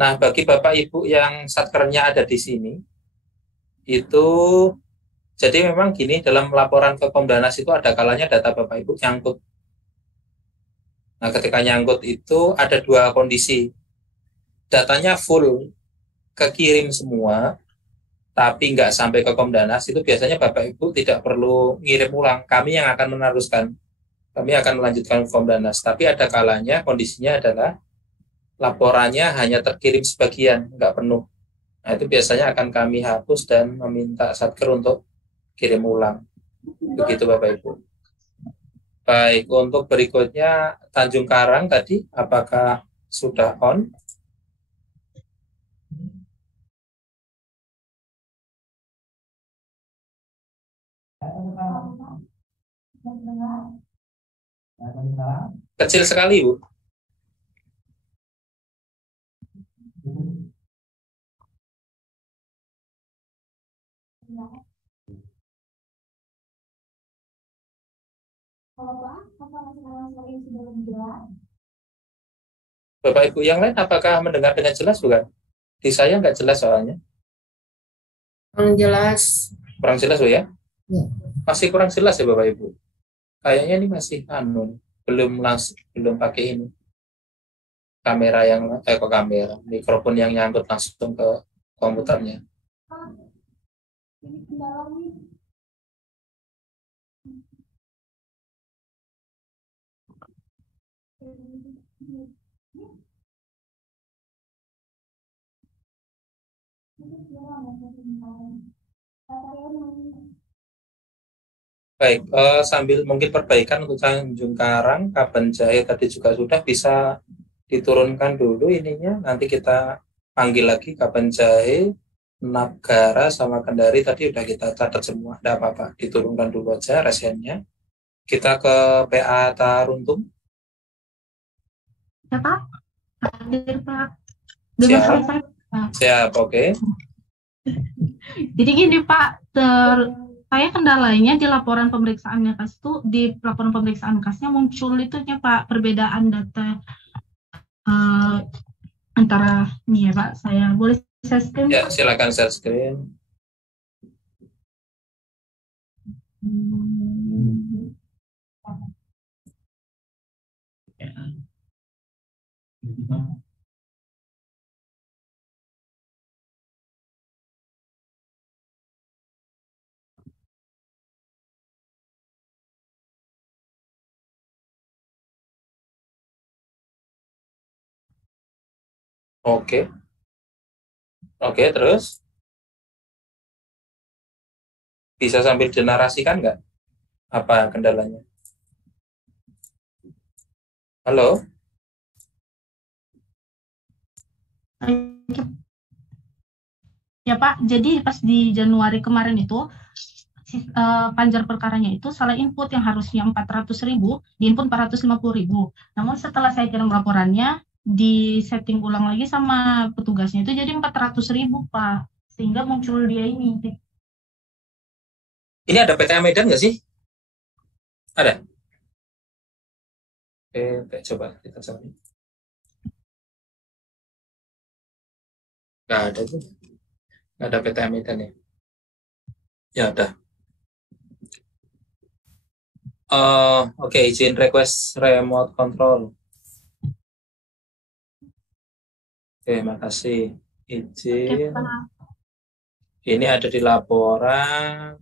Nah, bagi Bapak Ibu yang satkernya ada di sini, itu jadi memang gini, dalam laporan ke Komdanas itu ada kalanya data Bapak Ibu nyangkut. Nah, ketika nyangkut itu ada dua kondisi. Datanya full kekirim semua, tapi nggak sampai ke Komdanas, itu biasanya Bapak Ibu tidak perlu ngirim ulang. Kami yang akan meneruskan. Kami akan melanjutkan Komdanas. Tapi ada kalanya kondisinya adalah laporannya hanya terkirim sebagian, nggak penuh. Nah, itu biasanya akan kami hapus dan meminta Satker untuk kirim ulang. Begitu Bapak Ibu. Baik, untuk berikutnya Tanjung Karang tadi, apakah sudah on? Kecil sekali, Bu. Bapak Ibu yang lain apakah mendengar dengan jelas bukan? Di saya nggak jelas soalnya. Kurang jelas. Kurang jelas Bu ya? Ya. Masih kurang jelas ya Bapak Ibu. Kayaknya ini masih belum langsung belum pakai ini kamera yang kok kamera mikrofon yang nyangkut langsung ke komputernya. Baik, sambil mungkin perbaikan untuk Tanjung Karang, Kabanjahe tadi juga sudah bisa diturunkan dulu ininya. Nanti kita panggil lagi Kabanjahe, Nagara sama Kendari tadi udah kita catat semua. Tidak apa-apa, diturunkan dulu aja resennya. Kita ke PA Taruntung. Ya Pak, hadir Pak. Dengar Siap, suara saya Pak. siap, oke. Jadi gini Pak, saya kendalanya di laporan pemeriksaan kas itu di laporan pemeriksaan kasnya muncul itunya Pak perbedaan data eh, antara ini ya Pak. Saya boleh saya screen Ya, Pak? silakan share screen. Hmm. Oke, oke, terus bisa sambil dinarasikan nggak? Apa kendalanya? Halo? Ya Pak, jadi pas di Januari kemarin itu panjar perkaranya itu salah input yang harusnya 400.000, diinput 450.000. Namun setelah saya kirim laporannya, di setting ulang lagi sama petugasnya itu jadi 400.000 Pak. Sehingga muncul dia ini. Ini ada PTA Medan nggak sih? Ada? Coba kita cari. Nggak ada tuh. Nggak ada PTA Medan ya. Ya ada. Oke, izin request remote control. Oke, makasih. Oke, Izin. Pak. Ini ada di laporan.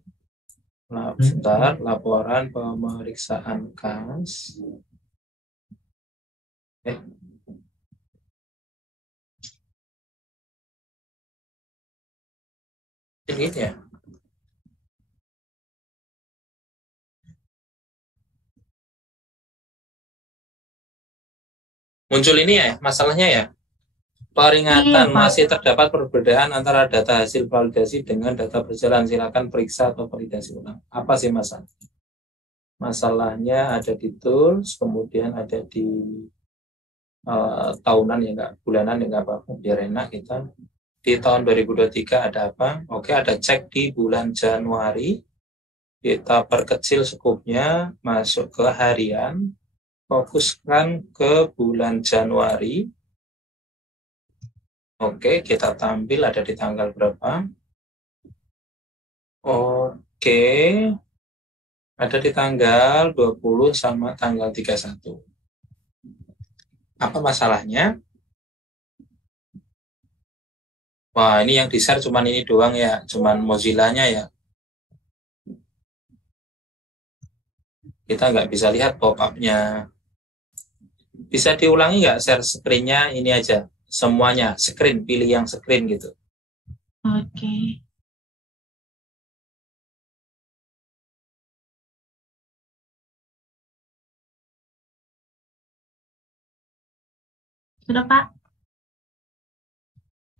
Nah, sebentar, laporan pemeriksaan kas. Eh, ini ya. Muncul ini ya, masalahnya ya. Iya, Peringatan Pak. masih terdapat perbedaan antara data hasil validasi dengan data berjalan. Silakan periksa atau validasi ulang. Apa sih masalah? Masalahnya ada di tools, kemudian ada di tahunan ya enggak, bulanan ya enggak apa-apa, biar enak kita. Di tahun 2023 ada apa? Oke, ada cek di bulan Januari. Kita perkecil skupnya, masuk ke harian, fokuskan ke bulan Januari. Oke, kita tampil ada di tanggal berapa? Oke, ada di tanggal 20 sama tanggal 31. Apa masalahnya? Wah, ini yang di-share cuman ini doang ya, cuman Mozilla-nya ya. Kita nggak bisa lihat pop-up-nya. Bisa diulangi nggak share screen-nya ini aja, semuanya, screen, pilih yang screen gitu. Oke. Sudah, Pak?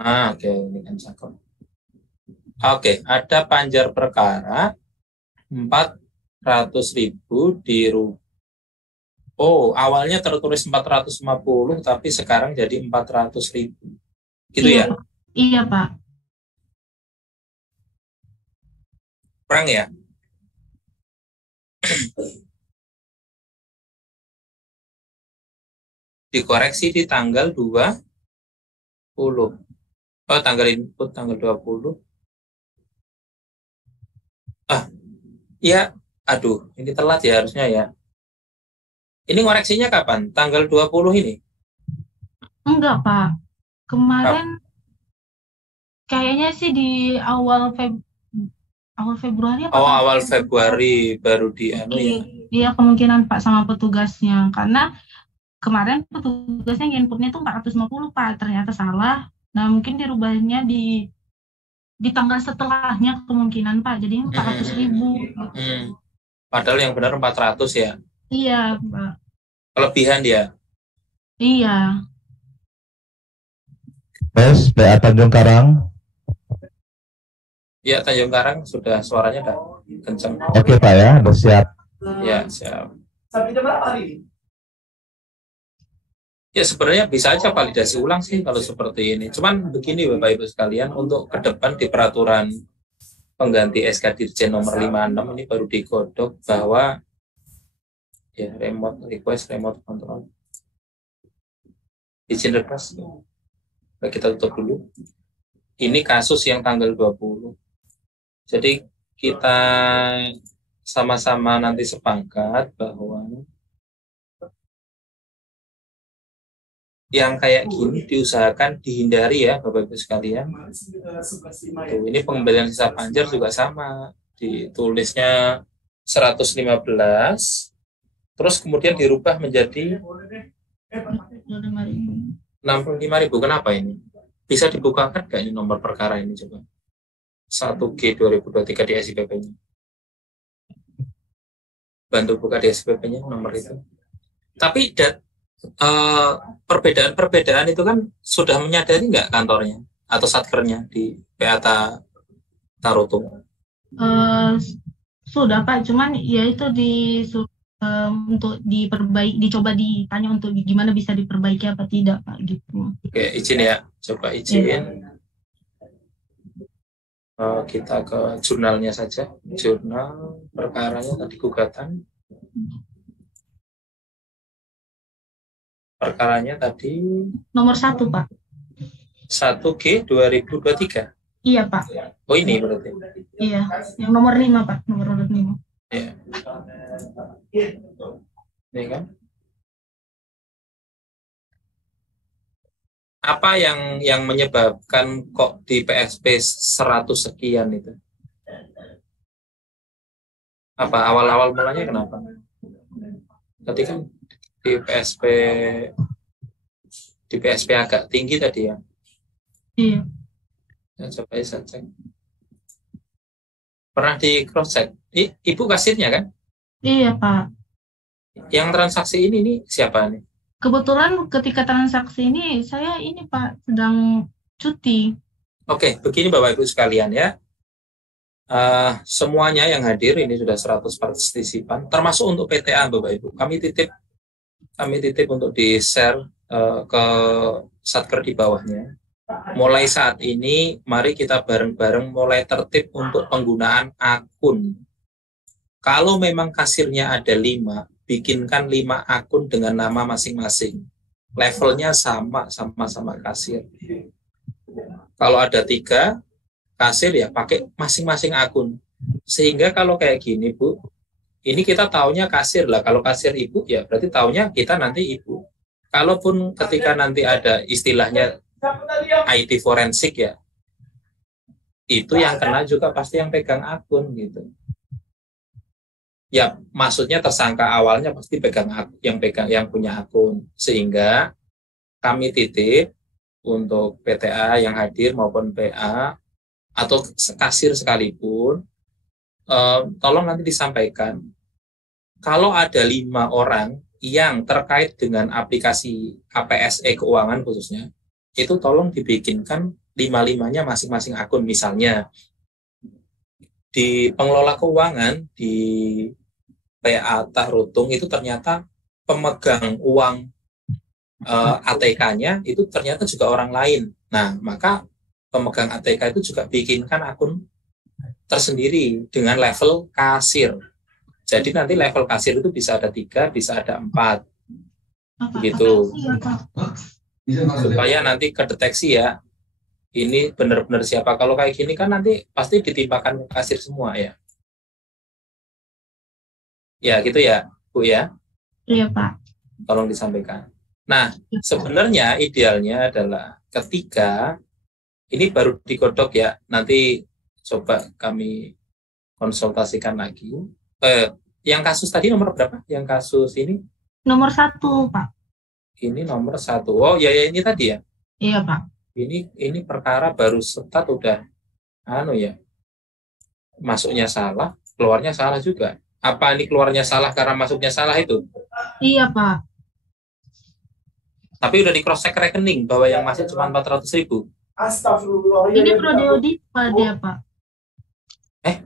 Oke, ini kan cakep. Oke, ada panjar perkara 400.000 di Oh, awalnya tertulis 450, tapi sekarang jadi 400.000. Gitu Iya, ya? Pak. Iya, Pak. Kurang ya? Dikoreksi di tanggal 20. Oh, tanggal input tanggal 20. Ya, aduh, ini telat ya harusnya ya. Ini ngoreksinya kapan? Tanggal 20 ini? Enggak, Pak. Kemarin kayaknya sih di awal Februari apa Oh, tanggal awal 10? Februari baru di anu ya. Iya, kemungkinan Pak sama petugasnya. Karena kemarin petugasnya inputnya itu 450, Pak. Ternyata salah. Nah, mungkin dirubahnya di tanggal setelahnya kemungkinan, Pak. Jadi 400.000. Padahal yang benar 400 ya. Iya, Pak. Kelebihan dia. Iya. Tes PA Tanjung Karang. Ya, Tanjung Karang sudah suaranya udah kenceng. Oke Pak ya, udah siap. Ya, siap. Ya, sebenarnya bisa aja validasi ulang sih kalau seperti ini. Cuman begini Bapak Ibu sekalian, untuk ke depan di peraturan pengganti SK Dirjen nomor 56 ini baru digodok bahwa ya remote request, remote control. Izin request. Nah, kita tutup dulu. Ini kasus yang tanggal 20. Jadi kita sama-sama nanti sepakat bahwa yang kayak gini diusahakan dihindari ya Bapak Ibu sekalian. Tuh, ini pengembalian sisa panjar juga sama. Ditulisnya 115, terus kemudian dirubah menjadi 65.000. Kenapa ini? Bisa dibukakan nggak ini nomor perkara ini coba? 1G 2023 di SIPP-nya. Bantu buka di SIPP-nya nomor itu. Tapi perbedaan-perbedaan itu kan sudah menyadari nggak kantornya atau satkernya di PA Tarutung? Sudah, Pak. Cuman ya itu untuk dicoba ditanya untuk gimana bisa diperbaiki apa tidak, Pak, gitu. Oke, izin ya, coba izin. Kita ke jurnalnya saja, jurnal perkaranya tadi gugatan. Perkaranya tadi Nomor 1, Pak. 1G 2023. Iya, Pak. Oh, ini berarti. Iya, yang nomor 5, Pak, nomor urut 5. Ya. Ini kan. Apa yang menyebabkan kok di PSP 100 sekian itu? Apa awal-awal mulanya kenapa? Tadi kan di PSP agak tinggi tadi ya. Iya. Ya, coba saya cek. Pernah di cross check? Ibu kasirnya kan? Iya, Pak. Yang transaksi ini siapa nih? Kebetulan ketika transaksi ini saya ini, Pak, sedang cuti. Oke, begini Bapak Ibu sekalian ya. Semuanya yang hadir ini sudah 100 partisipan, termasuk untuk PTA Bapak Ibu. Kami titip untuk di-share ke satker di bawahnya. Mulai saat ini, mari kita bareng-bareng mulai tertib untuk penggunaan akun. Kalau memang kasirnya ada 5, bikinkan 5 akun dengan nama masing-masing. Levelnya sama kasir. Kalau ada 3 kasir ya pakai masing-masing akun. Sehingga kalau kayak gini Bu, ini kita taunya kasir lah. Kalau kasir Ibu ya berarti taunya kita nanti Ibu. Kalaupun ketika nanti ada istilahnya IT forensik ya, itu yang kena juga pasti yang pegang akun gitu. Ya maksudnya tersangka awalnya pasti yang punya akun. Sehingga kami titip untuk PTA yang hadir maupun PA atau kasir sekalipun, tolong nanti disampaikan kalau ada 5 orang yang terkait dengan aplikasi APSE keuangan khususnya, itu tolong dibikinkan 5-5-nya masing-masing akun. Misalnya di pengelola keuangan di PA Tahrutung itu ternyata pemegang uang ATK-nya itu ternyata juga orang lain. Nah, maka pemegang ATK itu juga bikinkan akun tersendiri dengan level kasir. Jadi nanti level kasir itu bisa ada 3, bisa ada 4. Begitu. Supaya nanti kedeteksi ya, ini benar-benar siapa. Kalau kayak gini kan nanti pasti ditimpakan kasir semua ya. Ya gitu ya, Bu ya. Iya, Pak. Tolong disampaikan. Nah, sebenarnya idealnya adalah ketika ini baru digodok ya, nanti coba kami konsultasikan lagi. Yang kasus tadi nomor berapa? Yang kasus ini? Nomor 1, Pak. Ini nomor 1. Oh ya ini tadi ya. Iya, Pak. Ini perkara baru start udah masuknya salah, keluarnya salah juga. Apa ini keluarnya salah karena masuknya salah itu? Iya, Pak. Tapi udah di cross check rekening bahwa yang masuk cuma 400.000. Astagfirullah. Ini Prodiodipa dia, Pak.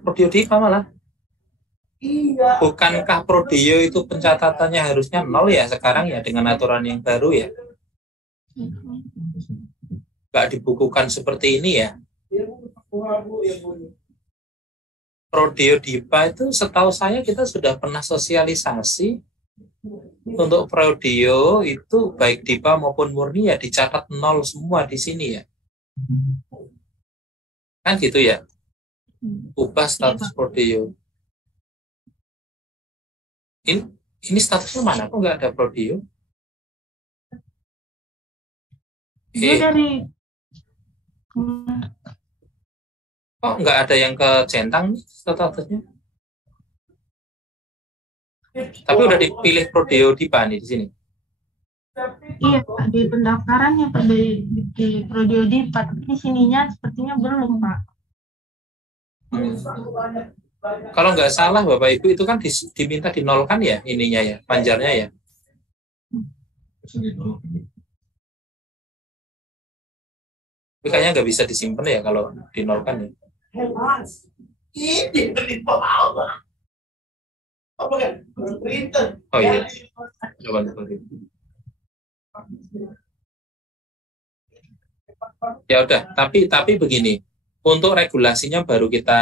Prodiodipa malah. Iya. Bukankah Prodio itu pencatatannya harusnya 0 ya sekarang ya dengan aturan yang baru ya? Nggak dibukukan seperti ini ya? Prodiodipa itu setahu saya kita sudah pernah sosialisasi untuk Prodio itu baik Dipa maupun murni ya dicatat 0 semua di sini ya. Kan gitu ya? Ubah status Prodio. Ini statusnya mana? Kok nggak ada Prodio? Dia dari Kok nggak ada yang ke centang nih statusnya? Tapi udah dipilih Prodio Dipa nih di sini. iya, Pak, di pendaftarannya Pak, di Prodiodipa, tapi di sininya sepertinya belum, Pak. Kalau nggak salah Bapak Ibu itu kan diminta dinolkan ya ininya ya, panjarnya ya. Tapi kayaknya nggak bisa disimpan ya kalau dinolkan ya. Oh iya, coba seperti itu. Ya udah, tapi begini, untuk regulasinya baru kita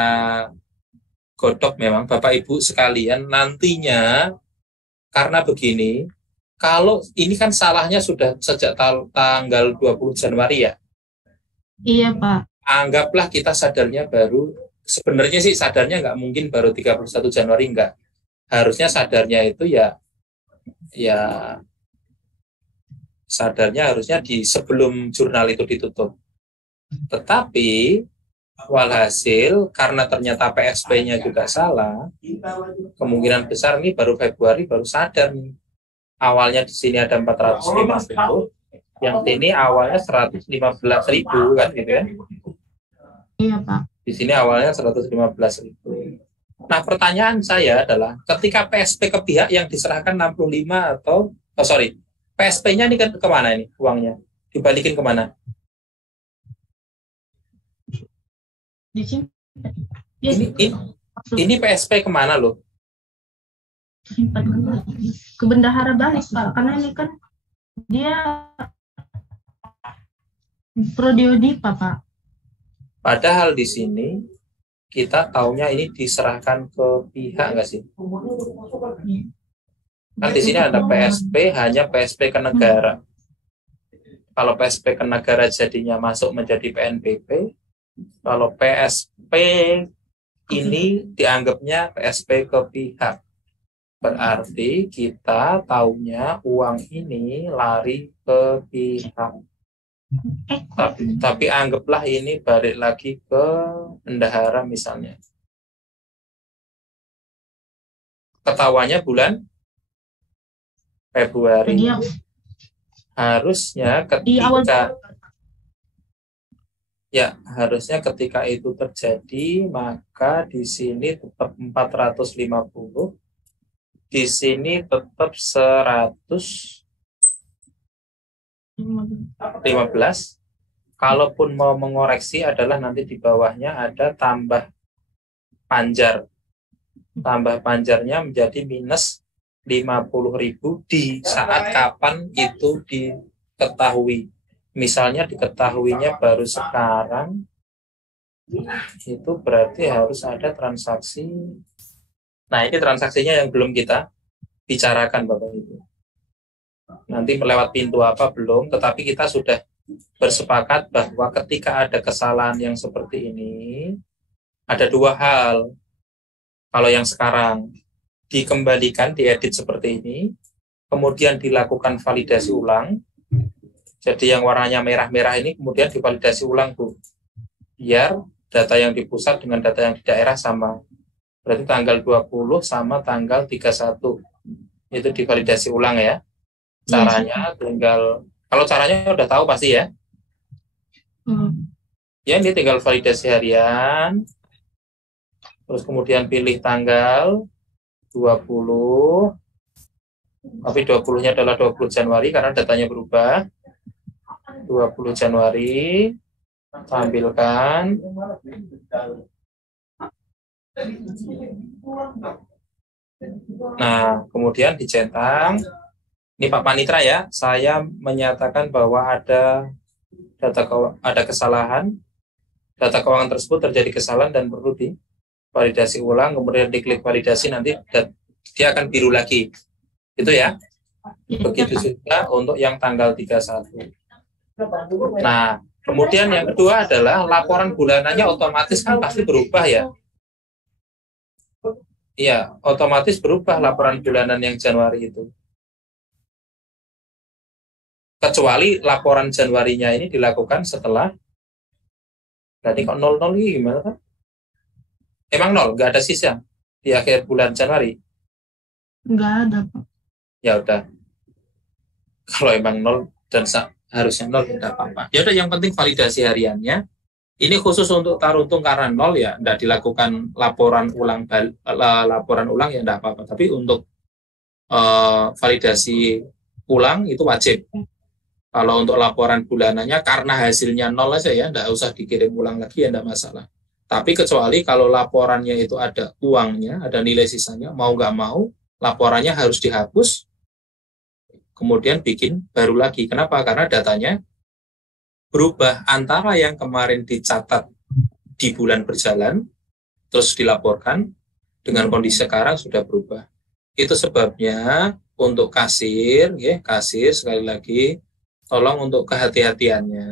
godok memang Bapak Ibu sekalian nantinya, karena begini, kalau ini kan salahnya sudah sejak tanggal 20 Januari ya. Iya, Pak. Anggaplah kita sadarnya baru, sebenarnya sih sadarnya nggak mungkin baru 31 Januari, enggak. Harusnya sadarnya itu ya sadarnya harusnya di sebelum jurnal itu ditutup. Tetapi walhasil karena ternyata PSP-nya juga salah, kemungkinan besar nih baru Februari baru sadar nih. Awalnya di sini ada 450, yang sini awalnya 115.000 kan gitu kan. Iya, Pak. Di sini awalnya 115.000. Nah, pertanyaan saya adalah ketika PSP ke pihak yang diserahkan 65 atau PSP-nya ini kan kemana ini uangnya? Dibalikin kemana? Di sini. Ini PSP kemana loh? Ke Bendahara balik, Pak. Karena ini kan dia Prodiodipa, Pak. Padahal di sini kita taunya ini diserahkan ke pihak nggak sih? Kan di sini ada PSP, hanya PSP ke negara. Kalau PSP ke negara jadinya masuk menjadi PNBP. Kalau PSP ini dianggapnya PSP ke pihak. Berarti kita taunya uang ini lari ke pihak. Tapi anggaplah ini balik lagi ke bendahara misalnya. Ketahuannya bulan Februari. Jadi Harusnya di awal harusnya ketika itu terjadi, maka di sini tetap 450, di sini tetap 115. Kalaupun mau mengoreksi adalah nanti di bawahnya ada tambah panjar. Tambah panjarnya menjadi minus 50.000 di saat kapan itu diketahui. Misalnya diketahuinya baru sekarang, itu berarti harus ada transaksi. Nah, ini transaksinya yang belum kita bicarakan Bapak Ibu. Nanti melewat pintu apa belum, tetapi kita sudah bersepakat bahwa ketika ada kesalahan yang seperti ini, ada dua hal. Kalau yang sekarang dikembalikan, diedit seperti ini, kemudian dilakukan validasi ulang. Jadi yang warnanya merah-merah ini kemudian divalidasi ulang, Bu. Biar data yang di pusat dengan data yang di daerah sama. Berarti tanggal 20 sama tanggal 31. Itu divalidasi ulang ya. Caranya tinggal, kalau caranya udah tahu pasti ya. Ya, ini tinggal validasi harian. Terus kemudian pilih tanggal 20. Tapi 20-nya adalah 20 Januari karena datanya berubah. 20 Januari, tampilkan. Nah, kemudian dicentang. Ini Pak Panitra ya, saya menyatakan bahwa ada kesalahan. Data keuangan tersebut terjadi kesalahan dan perlu divalidasi ulang. Kemudian diklik validasi, nanti dia akan biru lagi. Itu ya. Begitu juga untuk yang tanggal 31. Nah, kemudian yang kedua adalah laporan bulanannya otomatis kan pasti berubah ya. Iya, otomatis berubah laporan bulanan yang Januari itu. Kecuali laporan Januarinya ini dilakukan setelah, berarti kok 00 ini gimana kan? Emang 0, nggak ada sisa di akhir bulan Januari? nggak ada, Pak. Ya udah. Kalau emang 0 dan harusnya 0 tidak apa-apa. Ya udah, yang penting validasi hariannya. Ini khusus untuk Taruntung karena 0 ya, tidak dilakukan laporan ulang ya tidak apa-apa. Tapi untuk validasi ulang itu wajib. Kalau untuk laporan bulanannya karena hasilnya 0 aja ya, tidak usah dikirim ulang lagi ya, tidak masalah. Tapi kecuali kalau laporannya itu ada uangnya, ada nilai sisanya, mau nggak mau laporannya harus dihapus, kemudian bikin baru lagi. Kenapa? Karena datanya berubah antara yang kemarin dicatat di bulan berjalan, terus dilaporkan, dengan kondisi sekarang sudah berubah. Itu sebabnya untuk kasir, ya, kasir sekali lagi, tolong untuk kehati-hatiannya,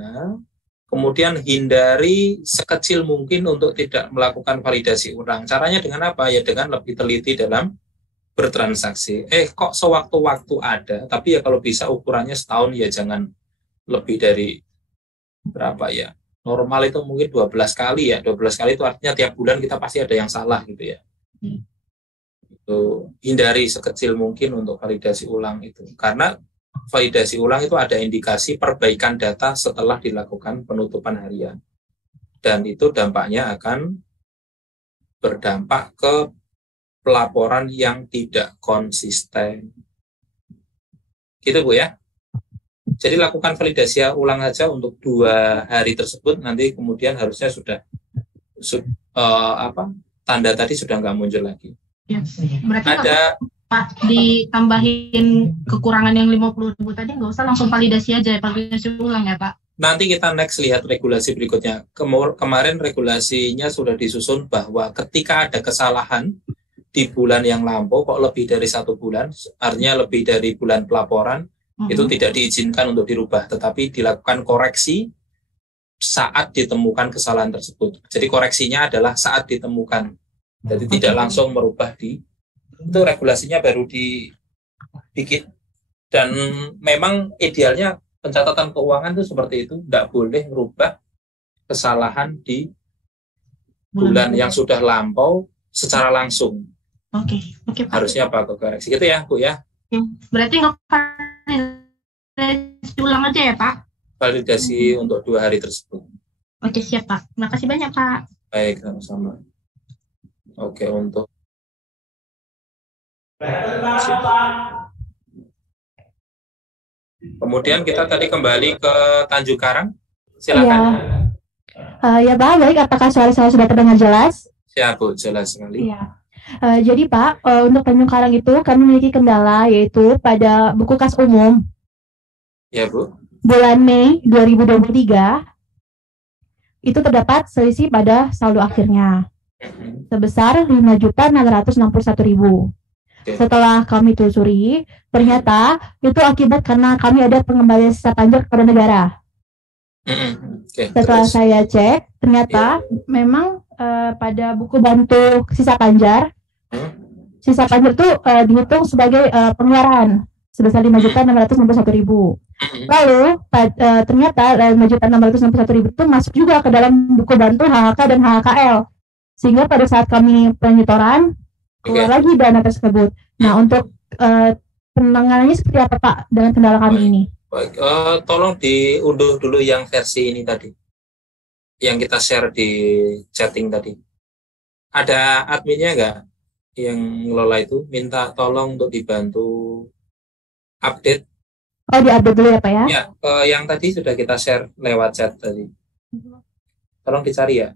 kemudian hindari sekecil mungkin untuk tidak melakukan validasi ulang. Caranya dengan apa? Ya dengan lebih teliti dalam bertransaksi. Kok sewaktu-waktu ada, tapi ya kalau bisa ukurannya setahun ya jangan lebih dari berapa ya, normal itu mungkin 12 kali ya, 12 kali itu artinya tiap bulan kita pasti ada yang salah gitu ya. Itu hindari sekecil mungkin untuk validasi ulang itu, karena validasi ulang itu ada indikasi perbaikan data setelah dilakukan penutupan harian, dan itu dampaknya akan berdampak ke pelaporan yang tidak konsisten gitu Bu ya. Jadi lakukan validasi ulang saja untuk 2 hari tersebut, nanti kemudian harusnya sudah tanda tadi sudah nggak muncul lagi. Ya, berarti ada Pak ditambahin kekurangan yang 50.000 tadi nggak usah langsung validasi aja, validasi ulang ya Pak. Nanti kita next lihat regulasi berikutnya. Kemarin regulasinya sudah disusun bahwa ketika ada kesalahan di bulan yang lampau kok lebih dari 1 bulan, artinya lebih dari bulan pelaporan, Itu tidak diizinkan untuk dirubah, tetapi dilakukan koreksi saat ditemukan kesalahan tersebut. Jadi koreksinya adalah saat ditemukan. Jadi tidak langsung merubah itu regulasinya baru dibikin. Dan memang idealnya pencatatan keuangan itu seperti itu, tidak boleh merubah kesalahan di bulan yang sudah lampau secara langsung. Oke, Pak. Harusnya apa koreksi gitu ya, Bu ya. Berarti nggak validasi ulang aja ya, Pak? Validasi untuk 2 hari tersebut. Oke, siap, Pak. Terima kasih banyak, Pak. Baik, sama-sama. Oke, untuk kemudian kita tadi kembali ke Tanjung Karang. Silakan. Ya Pak, baik. Apakah suara saya sudah terdengar jelas? Ya, Bu, jelas sekali. Iya. Jadi Pak, untuk Tanjung Karang itu kami memiliki kendala, yaitu pada buku kas umum Ya, Bu. bulan Mei 2023 itu terdapat selisih pada saldo akhirnya sebesar 5.661.000. Setelah kami telusuri, ternyata itu akibat karena kami ada pengembalian sisa pajak kepada negara. Setelah saya cek, ternyata memang pada buku bantu sisa pajak itu dihitung sebagai pengeluaran sebesar 5.661.000. Lalu ternyata 5.661.000 itu masuk juga ke dalam buku bantu HHK dan HHKL, sehingga pada saat kami penyetoran keluar lagi dana tersebut. Nah, untuk penanganannya seperti apa Pak dengan kendala kami ini? Baik, tolong diunduh dulu yang versi ini tadi, yang kita share di chatting tadi. Ada adminnya nggak yang ngelola itu? Minta tolong untuk dibantu update. Oh, diupdate dulu ya Pak ya? Ya, yang tadi sudah kita share lewat chat tadi. Tolong dicari ya.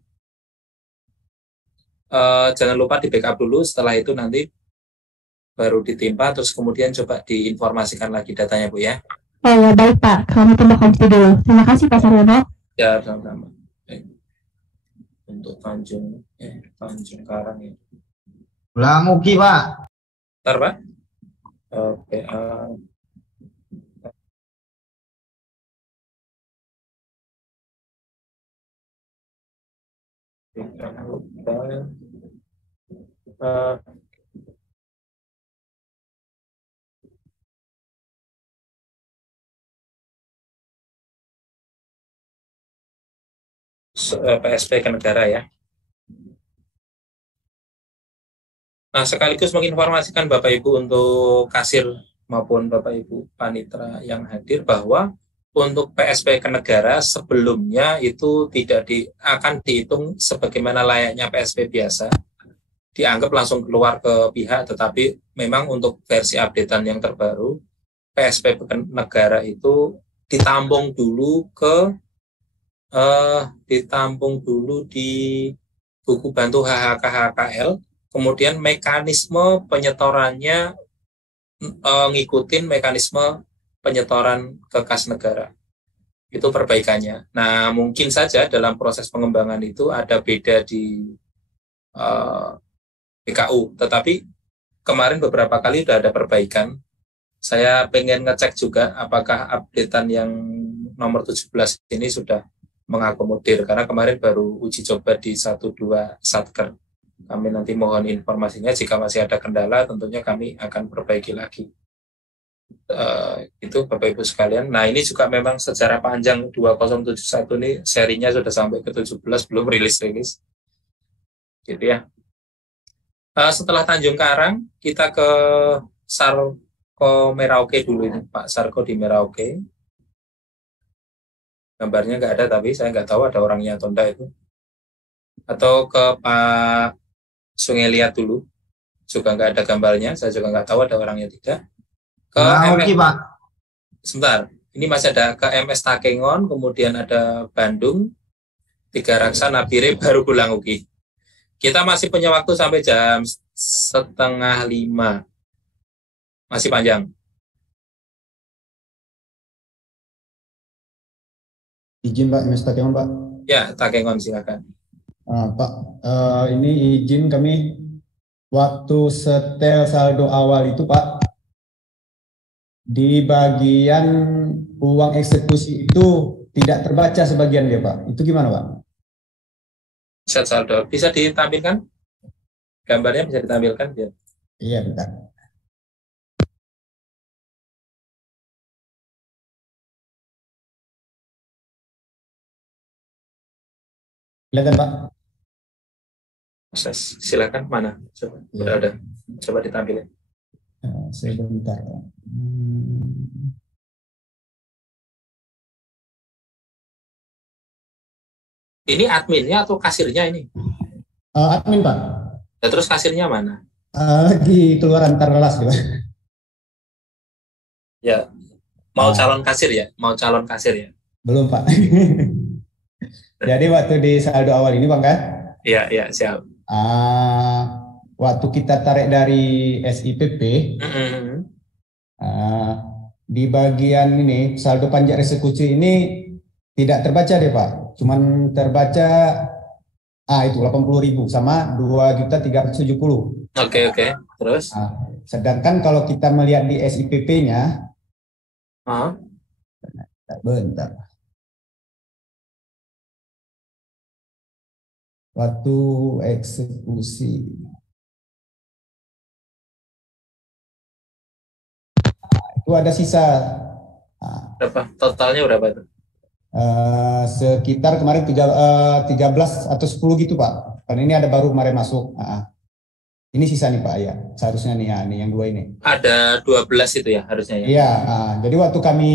Jangan lupa di backup dulu, setelah itu nanti baru ditimpa, terus kemudian coba diinformasikan lagi datanya Bu ya. Oh ya, baik Pak, kami tunggu konfirmasi dulu. Terima kasih Pak Saryono. Ya, sama-sama. Untuk Tanjung Karang ya. Ulang Uki Pak. Bentar Pak. Oke. PSP ke negara ya. Nah, sekaligus menginformasikan Bapak Ibu untuk kasir maupun Bapak Ibu panitera yang hadir bahwa untuk PSP ke negara sebelumnya itu tidak akan dihitung sebagaimana layaknya PSP biasa, dianggap langsung keluar ke pihak, tetapi memang untuk versi updatean yang terbaru PSP ke negara itu ditampung dulu di buku bantu HHK HKL, kemudian mekanisme penyetorannya ngikutin mekanisme penyetoran ke kas negara. Itu perbaikannya. Nah, mungkin saja dalam proses pengembangan itu ada beda di BKU, tetapi kemarin beberapa kali sudah ada perbaikan. Saya pengen ngecek juga apakah updatean yang nomor 17 ini sudah mengakomodir, karena kemarin baru uji coba di 1-2 satker. Kami nanti mohon informasinya, jika masih ada kendala tentunya kami akan perbaiki lagi. Itu Bapak Ibu sekalian. Nah, ini juga memang sejarah panjang 2071 ini serinya sudah sampai ke 17, belum rilis-rilis. Gitu ya. Setelah Tanjung Karang, kita ke Sarko Merauke dulu ini, Pak Sarko di Merauke. Gambarnya nggak ada, tapi saya nggak tahu ada orangnya atau enggak itu. Atau ke Pak Sungai Liat dulu, juga nggak ada gambarnya, saya juga nggak tahu ada orangnya tidak. Ke Uki Pak. Sebentar, ini masih ada ke MS Takengon, kemudian ada Bandung, Tiga Raksa, Nabire, baru pulang Uki. Kita masih punya waktu sampai jam 4:30. Masih panjang. Izin Pak, MS Takengon Pak. Ya, Takengon silakan. Pak, ini izin kami waktu setel saldo awal itu Pak, di bagian uang eksekusi itu tidak terbaca sebagian dia Pak. Itu gimana Pak? Set saldo bisa ditampilkan? Gambarnya bisa ditampilkan ya. Iya bentar. Kelihatan Pak? Silakan mana? Coba. Ya. Udah ada. Coba ditampilkan. Sebentar. Ini adminnya atau kasirnya ini? Admin Pak. Ya, terus kasirnya mana? Lagi keluar antar kelas Pak. Ya, mau calon kasir ya? Mau calon kasir ya? Belum Pak. Jadi waktu di saldo awal ini Bang kan? Iya, iya, siap. Waktu kita tarik dari SIPP, di bagian ini saldo pajak eksekusi ini tidak terbaca deh Pak. Cuman terbaca itu 80.000 sama 2.370.000. Oke. Terus? Sedangkan kalau kita melihat di SIPP-nya, bentar. Waktu eksekusi itu ada sisa berapa? Totalnya berapa itu? Sekitar kemarin 13 atau 10 gitu Pak. Karena ini ada baru kemarin masuk. Ini sisa nih Pak ya. Seharusnya nih nih yang dua ini. Ada 12 itu ya harusnya ya. Iya, jadi waktu kami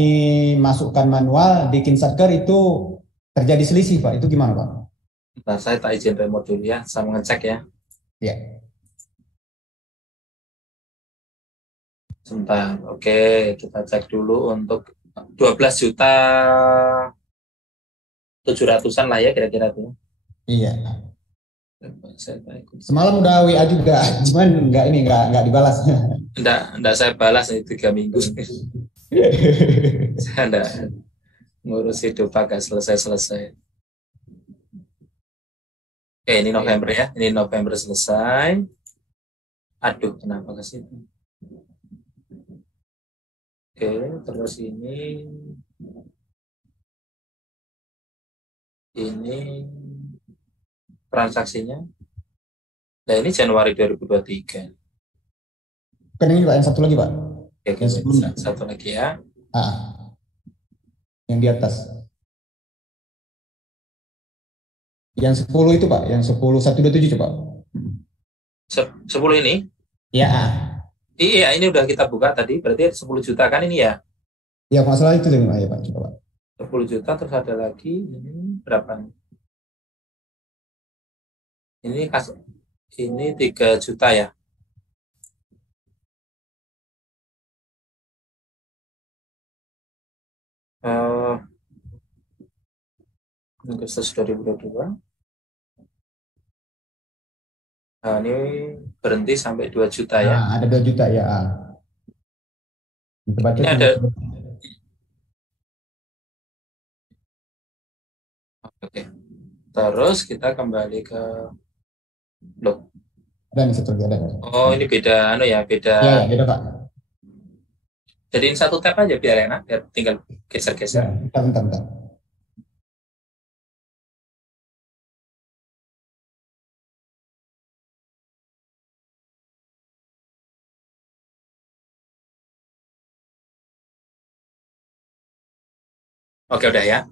masukkan manual di Kinsatker itu terjadi selisih Pak. Itu gimana Pak? Nah, saya tak izin remote dulu ya, sama ngecek ya. Iya. Sebentar. Oke, kita cek dulu untuk 12.700-an lah ya kira-kira tuh. Iya. Semalam udah WA juga, cuman nggak dibalas. Enggak saya balas nih 3 minggu. Saya enggak ngurus hidup agak selesai. Oke, ini November ya. Ini November selesai. Aduh, kenapa ke situ? Oke, terus ini transaksinya. Nah, ini Januari 2023. Kan ini Pak, yang satu lagi Pak. Oke, yang sebelumnya. Satu lagi ya. Yang di atas. Yang 10 itu Pak, yang 10.127 coba. 10 ini? Ya. Iya, ini udah kita buka tadi, berarti 10 juta kan ini ya? Ya, masalah itu ya Pak, coba Pak. 10 juta, terus ada lagi, ini berapa? Ini 3 juta ya? Agustus 2022. Nah, ini berhenti sampai 2 juta ya? Ada 2 juta ya. Ini ada. Oke. Terus kita kembali ke loh. Ada nih satu lagi ada. Oh, ini beda beda. Ya, beda Pak. Jadiin satu tab aja biar enak, biar tinggal geser-geser. Ya, bentar. Oke, udah ya.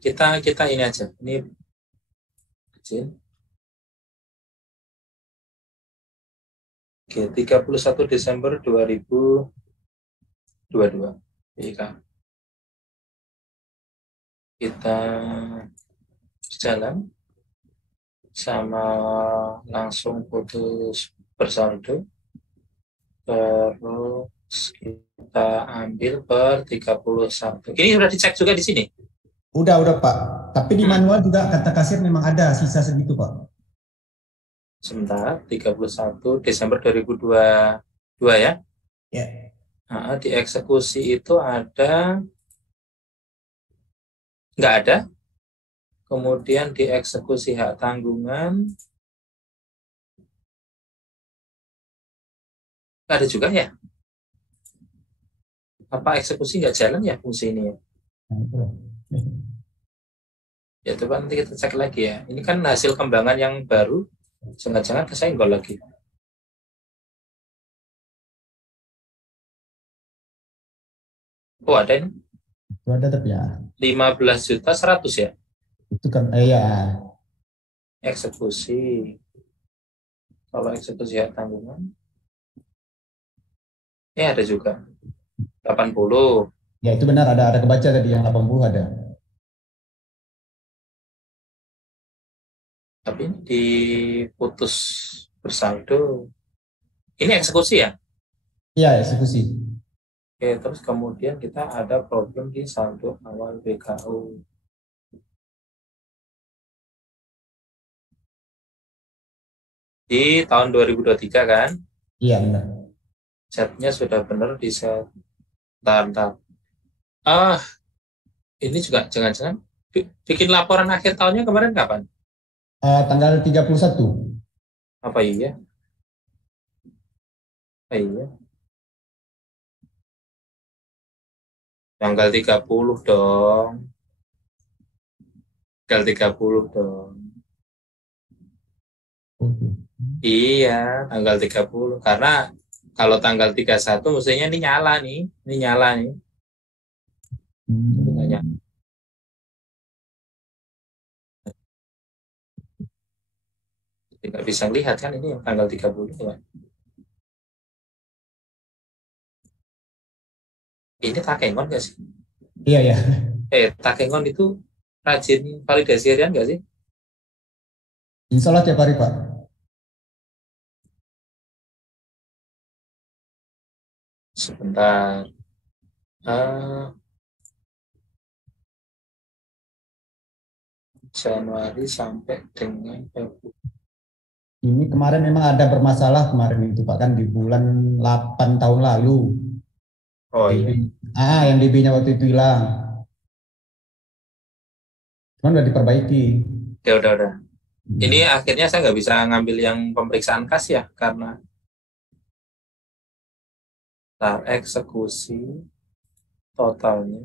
Kita ini aja. Ini kecil. Oke, 31 Desember 2022. Kita jalan sama langsung putus bersaldo. Terus kita ambil per 31. Ini sudah dicek juga di sini? Udah Pak. Tapi di manual juga kata kasir memang ada sisa segitu Pak. Sebentar, 31 Desember 2022 ya? Ya. Nah, di eksekusi itu nggak ada. Kemudian di eksekusi hak tanggungan nggak ada juga ya? Apa eksekusi nggak jalan ya fungsi ini ya? Nah, itu. Ya coba nanti kita cek lagi ya. Ini kan hasil kembangan yang baru, jangan-jangan kesenggol lagi. Oh ada ini, Itu ada tapi ya. 15.100.000 ya Itu kan, ya. eksekusi. Kalau eksekusi hak tanggungan, ini ada juga 80. Ya itu benar, ada kebaca tadi yang 80 ada. Tapi ini diputus bersaldo. Ini eksekusi ya? Iya, eksekusi. Oke, terus kemudian kita ada problem di saldo awal BKU. Di tahun 2023 kan? Iya, benar. Setnya sudah benar di set. Bentar. Ini juga jangan-jangan bikin laporan akhir tahunnya kemarin kapan? Tanggal 31. Apa iya? Iya. Tanggal 30 dong. Tanggal 30 dong. Iya, tanggal 30. Karena kalau tanggal 31 mestinya ini nyala nih. Ini nyala nih. Tidak bisa lihat kan ini tanggal 30 ya. Ini Takengon nggak sih? Iya, ya. Takengon itu rajin validasi harian nggak sih? Insya Allah tiap hari, Pak. Sebentar. Januari sampai dengan Februari. Ini kemarin memang ada bermasalah kemarin itu, Pak, kan di bulan 8 tahun lalu. Oh iya. Yang DB-nya waktu itu hilang. Cuman udah diperbaiki. Ya udah. Ini akhirnya saya nggak bisa ngambil yang pemeriksaan kas ya, karena eksekusi totalnya.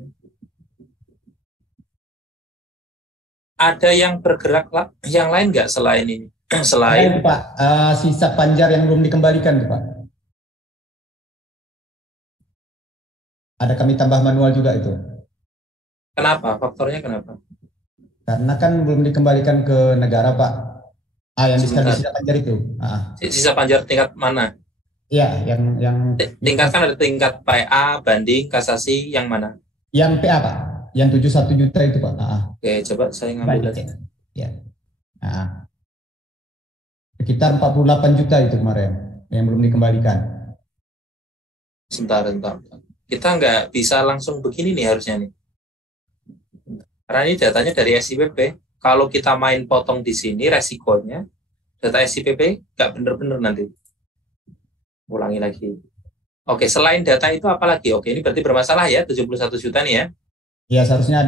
Ada yang bergerak yang lain nggak selain ini? Selain itu, Pak, sisa panjar yang belum dikembalikan tuh, Pak. Ada kami tambah manual juga itu. Kenapa? Faktornya kenapa? Karena kan belum dikembalikan ke negara, Pak. Yang sisa panjar itu. Sisa panjar tingkat mana? Iya, yang tingkat kan ada tingkat PA, banding, kasasi, yang mana? Yang PA, Pak. Yang 71 juta itu, Pak. Oke, coba saya ngambil lagi. Ya. Sekitar 48 juta itu kemarin yang belum dikembalikan. Sebentar. Kita nggak bisa langsung begini nih harusnya nih. Karena ini datanya dari SIPP. Kalau kita main potong di sini, resikonya data SIPP nggak bener-bener nanti. Ulangi lagi. Oke, selain data itu apa lagi? Oke, ini berarti bermasalah ya, 71 juta nih ya. Ya, seharusnya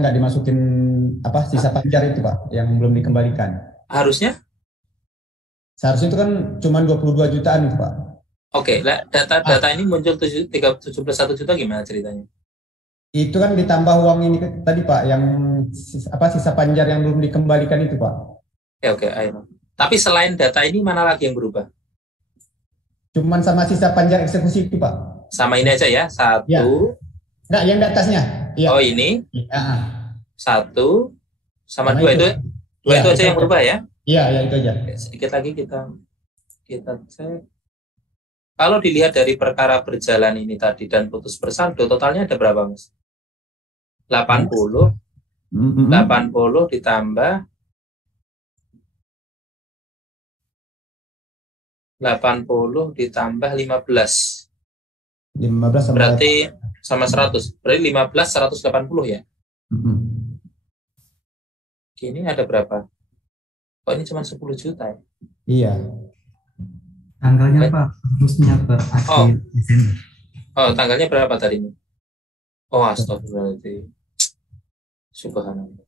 nggak dimasukin sisa panjar itu, Pak, yang belum dikembalikan. Harusnya? Seharusnya itu kan cuma 22 jutaan itu, Pak. Oke, data ini muncul 71 juta gimana ceritanya? Itu kan ditambah uang ini tadi, Pak, yang sisa panjar yang belum dikembalikan itu, Pak. Oke, ayo. Tapi selain data ini mana lagi yang berubah? Cuman sama sisa panjar eksekusi itu, Pak. Sama ini aja ya, satu. Ya. Enggak, yang di atasnya. Ya. Oh ini? Ya. Satu sama dua itu itu aja yang berubah ya? Iya, itu aja. Oke, sedikit lagi kita cek. Kalau dilihat dari perkara berjalan ini tadi dan putus bersaldo, totalnya ada berapa, Mas? 80. 80 ditambah 80 ditambah 15. 15 sama berarti sama 100. Berarti 15 180 ya? Ini ada berapa? Kok ini cuma 10 juta ya? Iya. Tanggalnya Pak, harusnya berakhir Desember. Oh, tanggalnya berapa tadi ini? Oh, astagfirullahaladzim. Subhanallah.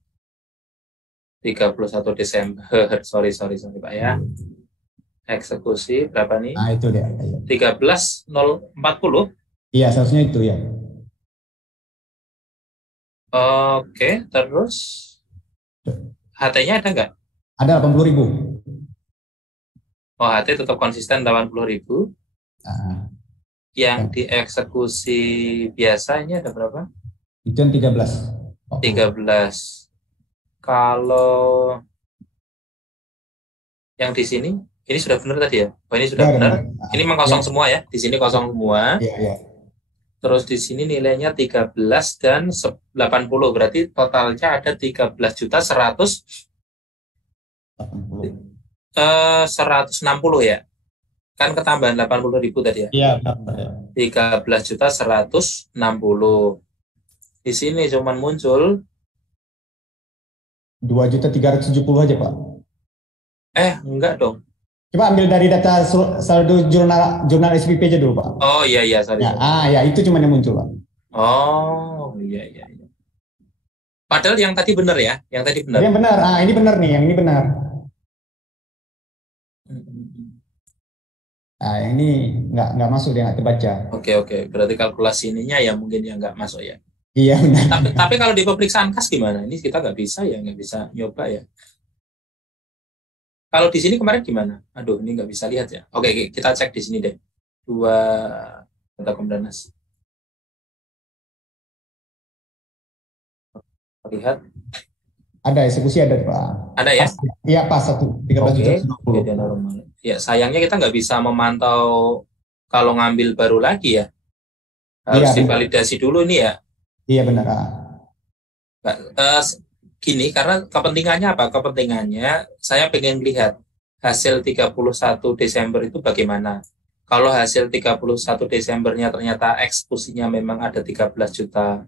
31 Desember. Sorry Pak ya. Eksekusi berapa nih? Itu dia. 13.040. Iya, seharusnya itu ya. Oke, terus HT-nya ada nggak? Ada 80.000. Oh, HT tetap konsisten 80.000. Ah, Yang dieksekusi biasa ini ada berapa? itu yang 13. 13. Kalau yang di sini, ini sudah benar tadi ya? Oh, ini sudah Ya, benar. benar. Ini memang kosong Ya. semua ya. Di sini kosong semua. Iya, iya. Terus di sini nilainya 13 dan 80. Berarti totalnya ada 13.160 ya. Kan ketambahan 80.000 tadi ya. Iya, benar ya. 13.160. Di sini cuman muncul 2.370 aja, Pak. enggak dong. Coba ambil dari data saldo jurnal SPP aja dulu, Pak. Oh iya sorry. Ya, ya itu cuma yang muncul, Pak. Oh iya. Padahal yang tadi benar ya, yang tadi benar. Yang benar. Ini benar nih, yang ini benar. Yang ini nggak masuk, dia nggak terbaca. Oke. Berarti kalkulasi ininya ya mungkin yang nggak masuk ya. Iya benar. Tapi kalau di pemeriksaan kas gimana? Ini kita nggak bisa nyoba ya. Kalau di sini kemarin gimana? Aduh, ini nggak bisa lihat ya. Oke, kita cek di sini deh. 2 data Komdanas. Lihat. Ada eksekusi ada, Pak. Ada ya? Iya, pas 13.120. Oke, normal. Ya, sayangnya kita nggak bisa memantau kalau ngambil baru lagi ya. Harus divalidasi dulu ini ya. Iya benar. Gini, karena kepentingannya apa? Kepentingannya saya pengen lihat hasil 31 Desember itu bagaimana. Kalau hasil 31 Desembernya ternyata eksekusinya memang ada 13 juta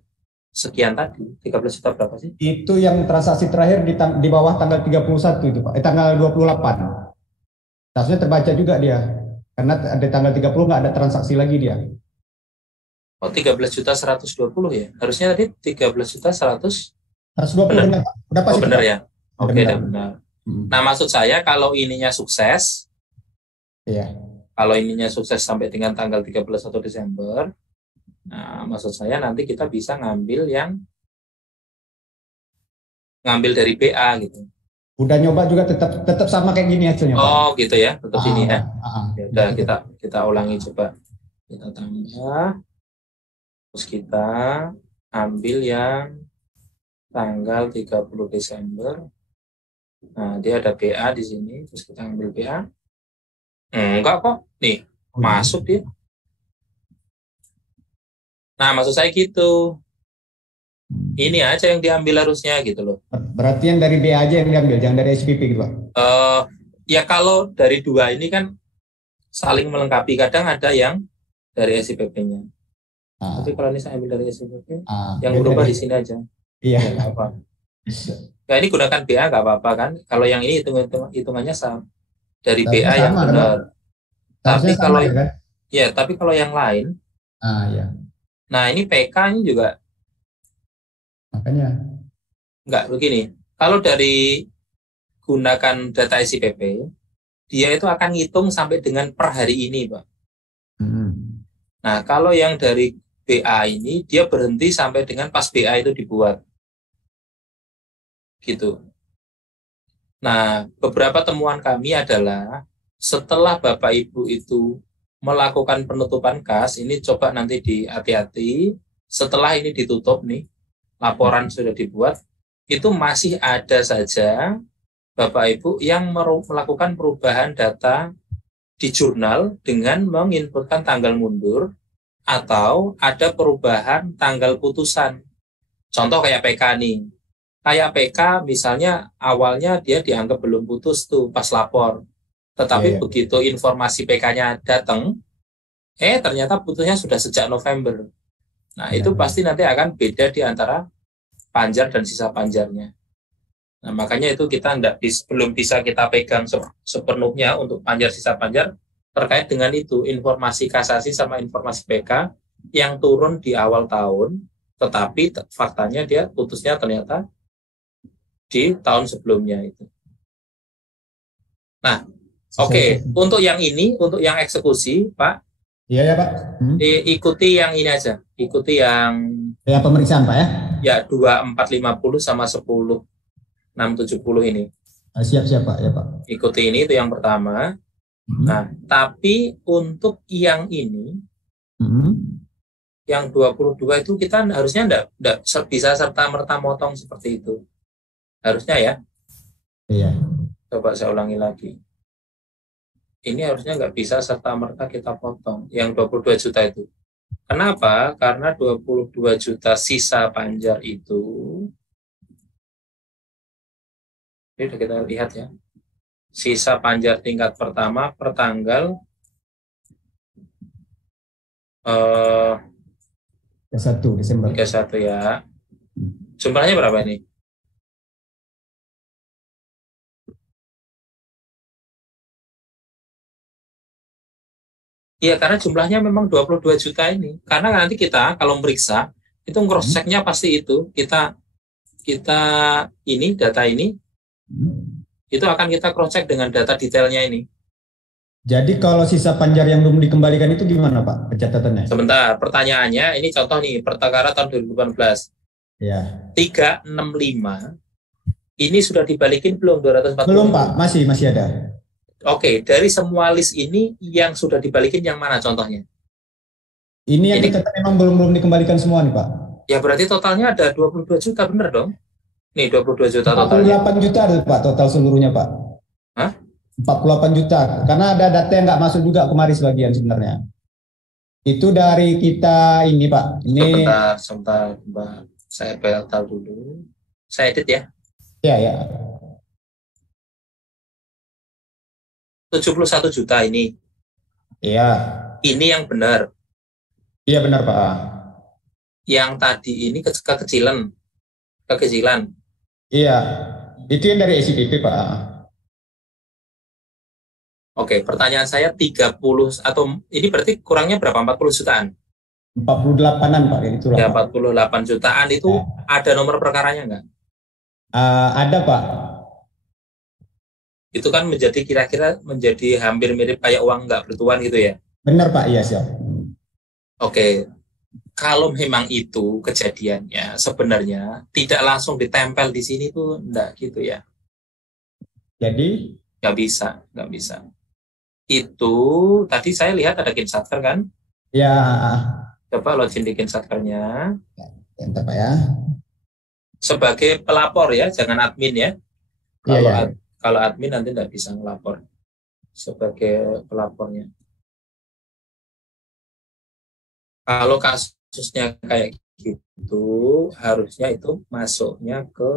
sekian tadi. 13 juta berapa sih? Itu yang transaksi terakhir di bawah tanggal 31 itu, Pak. Tanggal 28. Harusnya terbaca juga dia. Karena ada tanggal 30 nggak ada transaksi lagi dia. Oh, 13.120 ya? Harusnya tadi 13.100. 120 benar. Udah pasti. Oh, benar ya? Oke, benar. Benar. Nah, maksud saya kalau ininya sukses, iya. Kalau ininya sukses sampai dengan tanggal 31 Desember, nah, maksud saya nanti kita bisa ngambil dari BA gitu. Udah nyoba juga tetap sama kayak gini hasilnya, Pak. Oh, gitu ya, tetap ini ya. Ya udah kita ulangi coba. Kita tambah, terus kita ambil yang tanggal 30 Desember. Nah, dia ada BA di sini, terus kita ambil BA. Enggak kok, nih, masuk dia. Nah, maksud saya gitu. Ini aja yang diambil harusnya gitu loh. Berarti yang dari BA aja yang diambil, jangan dari SPP gitu, Pak? Ya kalau dari dua ini kan saling melengkapi. Kadang ada yang dari SPP-nya. Tapi kalau ini saya ambil dari SPP, yang berubah di sini aja. Iya. Ya, apa. Ya ini gunakan BA nggak apa-apa kan. Kalau yang ini hitungannya sama dari BA yang benar. Tapi kalau kan? Ya, tapi kalau yang lain, ya. Nah ini PK ini juga makanya nggak begini. Kalau dari gunakan data SIPP, dia itu akan ngitung sampai dengan per hari ini, Pak. Nah kalau yang dari BA ini dia berhenti sampai dengan pas BA itu dibuat. Gitu. Nah, beberapa temuan kami adalah setelah Bapak Ibu itu melakukan penutupan kas, ini coba nanti hati-hati, setelah ini ditutup nih, laporan sudah dibuat, itu masih ada saja Bapak Ibu yang melakukan perubahan data di jurnal dengan menginputkan tanggal mundur atau ada perubahan tanggal putusan. Contoh kayak PK nih. Kayak PK misalnya awalnya dia dianggap belum putus tuh pas lapor. Tetapi begitu informasi PK-nya datang, ternyata putusnya sudah sejak November. Nah, itu pasti nanti akan beda di antara panjar dan sisa panjarnya. Nah, makanya itu kita belum bisa kita pegang sepenuhnya untuk panjar sisa panjar terkait dengan itu, informasi kasasi sama informasi PK yang turun di awal tahun, tetapi faktanya dia putusnya ternyata di tahun sebelumnya itu. Nah, oke. Untuk yang ini, untuk yang eksekusi, Pak, Iya ya Pak. Ikuti yang ini aja. Ikuti yang Pemeriksaan Pak ya. Ya 2450 sama 10670 ini. Siap Pak ya Pak. Ikuti ini, itu yang pertama. Nah, tapi untuk yang ini, yang 22 itu kita harusnya enggak bisa serta-merta motong seperti itu. Harusnya ya. Iya. Coba saya ulangi lagi. Ini harusnya nggak bisa serta-merta kita potong. Yang 22 juta itu. Kenapa? Karena 22 juta sisa Panjar itu, ini udah kita lihat ya. Sisa Panjar tingkat pertama pertanggal 1 Desember. 31 ya. Jumlahnya berapa ini? Iya, karena jumlahnya memang 22 juta ini. Karena nanti kita kalau meriksa, itu cross check-nya pasti itu. Kita ini, data ini, itu akan kita cross check dengan data detailnya ini. Jadi kalau sisa Panjar yang belum dikembalikan itu gimana Pak pencatatannya? Sebentar, pertanyaannya, ini contoh nih, perkara tahun 2018. Ya. 365, ini sudah dibalikin belum 240? Belum Pak, masih ada. Oke, dari semua list ini yang sudah dibalikin yang mana contohnya? Ini yang kita memang belum dikembalikan semua nih Pak. Ya berarti totalnya ada 22 juta, bener dong? Nih 22 juta totalnya. 48 juta ada Pak total seluruhnya Pak. Hah? 48 juta, karena ada data yang nggak masuk juga kemarin sebagian sebenarnya. Itu dari kita ini Pak. Ini Sebentar, Mbak. Saya tahu dulu. Saya edit ya. Ya. 71 juta ini. Iya. Ini yang benar. Iya benar Pak. Yang tadi ini kekecilan. Iya. Itu yang dari SIPP Pak. Oke, pertanyaan saya 30 atau ini berarti kurangnya berapa? 40 jutaan? 48-an Pak, itulah. Ya, 48 jutaan itu ya. Ada nomor perkaranya nggak? Ada Pak. Itu kan menjadi kira-kira menjadi hampir mirip kayak uang nggak bertuan gitu ya? Benar Pak, iya siap. Oke, kalau memang itu kejadiannya sebenarnya tidak langsung ditempel di sini tuh enggak gitu ya? Jadi? Nggak bisa. Itu tadi saya lihat ada Kinsatker kan? Ya. Coba login di Kinsatkernya. Enter Pak ya. Sebagai pelapor ya, jangan admin ya. Kalau admin nanti nggak bisa ngelapor. Sebagai pelapornya. Kalau kasusnya kayak gitu, harusnya itu masuknya ke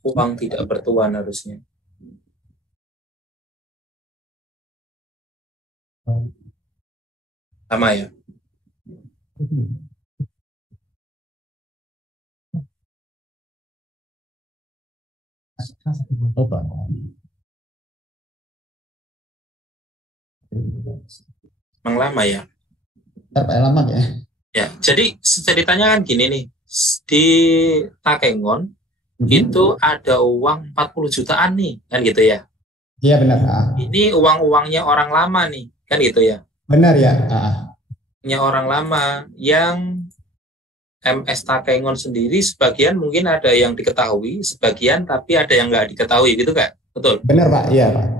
uang tidak bertuan harusnya. Sama ya? Memang lama ya? Lama ya? Ya, jadi ceritanya kan gini nih, di Takengon itu ada uang 40 jutaan nih, kan gitu ya? Iya benar. Ini uang-uangnya orang lama nih, kan gitu ya? Benar ya. Orang lama yang MS Takengon sendiri sebagian mungkin ada yang diketahui, sebagian tapi ada yang nggak diketahui, gitu kan? Betul? Benar Pak, iya Pak.